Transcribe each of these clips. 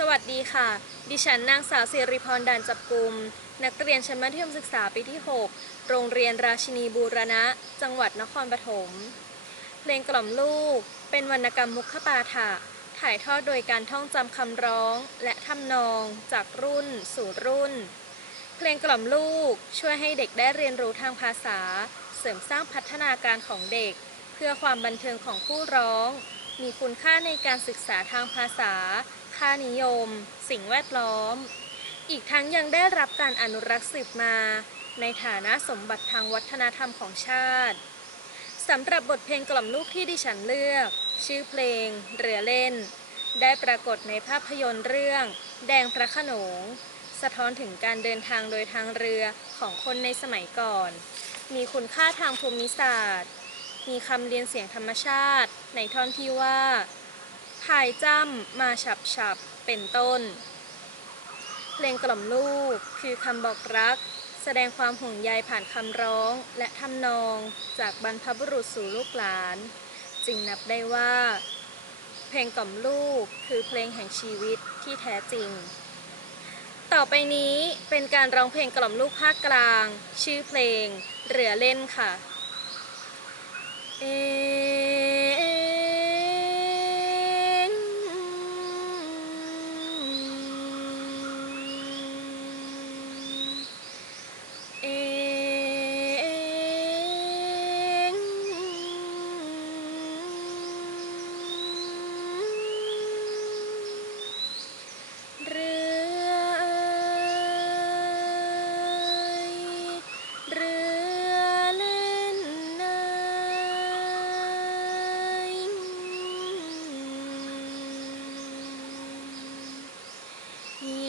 สวัสดีค่ะ ดิฉันนางสาวสิริพรด่านจับกลุ่มนักเรียนชั้นมัธยมศึกษาปีที่ 6 โรงเรียนราชินีบูรณะ จังหวัดนครปฐม เพลงกล่อมลูก เป็นวรรณกรรมมุขปาฐะถ่ายทอดโดยการท่องจำคำร้อง และทำนองจากรุ่นสู่รุ่น เพลงกล่อมลูกช่วยให้เด็กได้เรียนรู้ทางภาษา เสริมสร้างพัฒนาการของเด็ก เพื่อความบันเทิงของผู้ร้อง มีคุณค่าในการศึกษาทางภาษา ค่านิยม สิ่งแวดล้อม อีกทั้งยังได้รับการอนุรักษ์สืบมา ในฐานะสมบัติทางวัฒนธรรมของชาติสำหรับบทเพลงกล่อมลูกที่ดิฉันเลือก ชื่อเพลง เรือเล่น ได้ปรากฏในภาพยนตร์เรื่อง แดงพระขนง สะท้อนถึงการเดินทางโดยทางเรือของคนในสมัยก่อน มีคุณค่าทางภูมิศาสตร์ มีคำเรียนเสียงธรรมชาติ ในท่อนที่ว่า พายจ้ำมาฉับฉับเป็นต้น เพลงกล่อมลูกคือคำบอกรัก แสดงความห่วงใยผ่านคำร้องและทำนองจากบรรพบุรุษสู่ลูกหลาน จึงนับได้ว่า เพลงกล่อมลูกคือเพลงแห่งชีวิตที่แท้จริง ต่อไปนี้เป็นการร้องเพลงกล่อมลูกภาคกลาง ชื่อเพลงเรือเล่นค่ะ เอ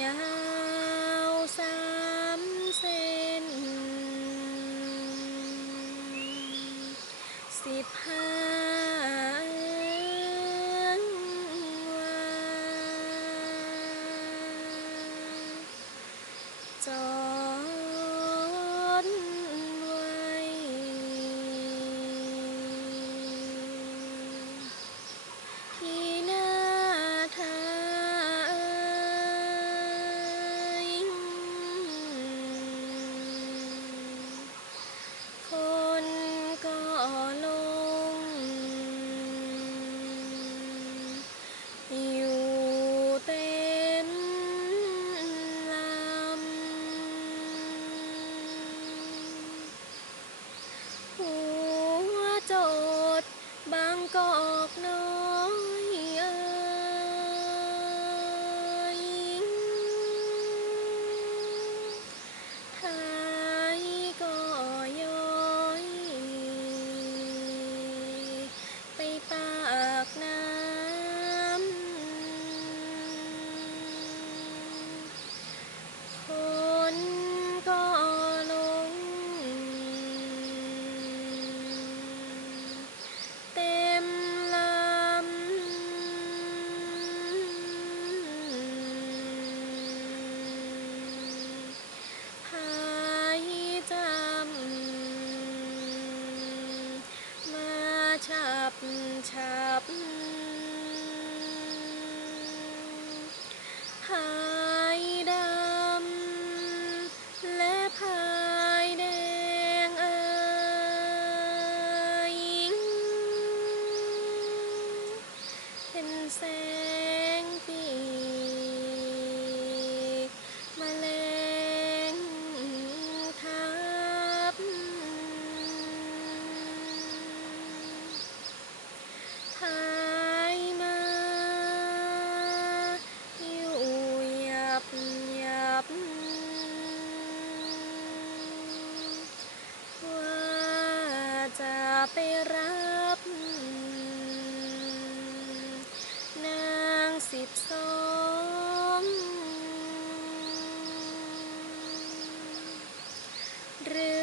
ยาวสามเส้นสิบห้าวาจอ បាងកកនោះ บฉับพายดำ และพายแดงเอ่ยเป็นแสงปีกแมลงทับ หายมาอยู่ยับยับ ว่าจะ ไปรับ นางสิบสองเรื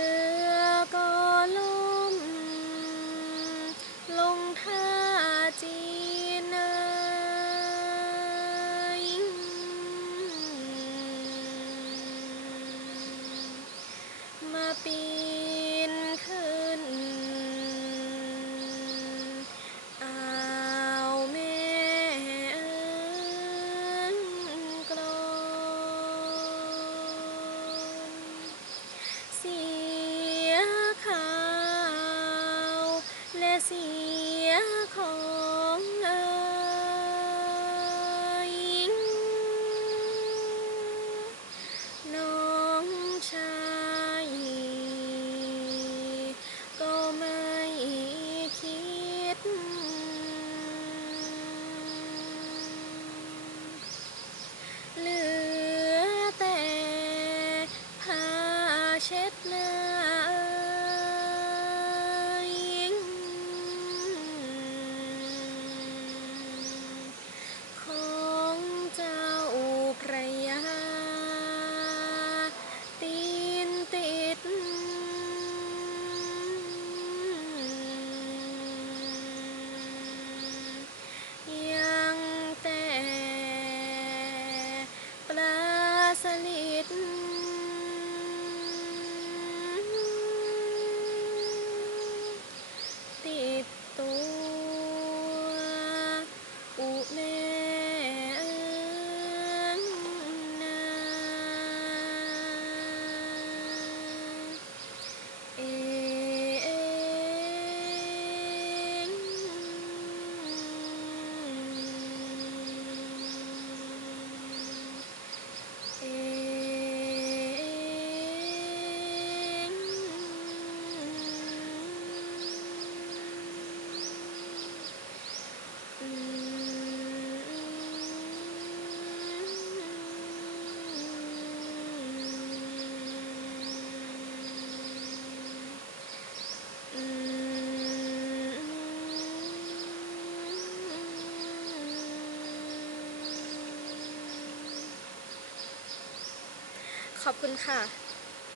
อก็ล่ม ลงท่าจีนายมาปี เสียข่าว และเสียของเอยน้องชาย เช็ดหน้าของเจ้าพระยา ตีนติด ยังแต่ปลาสลิดติดตัวอุแม่นาเองเองอืม อืม ขอบคุณค่ะ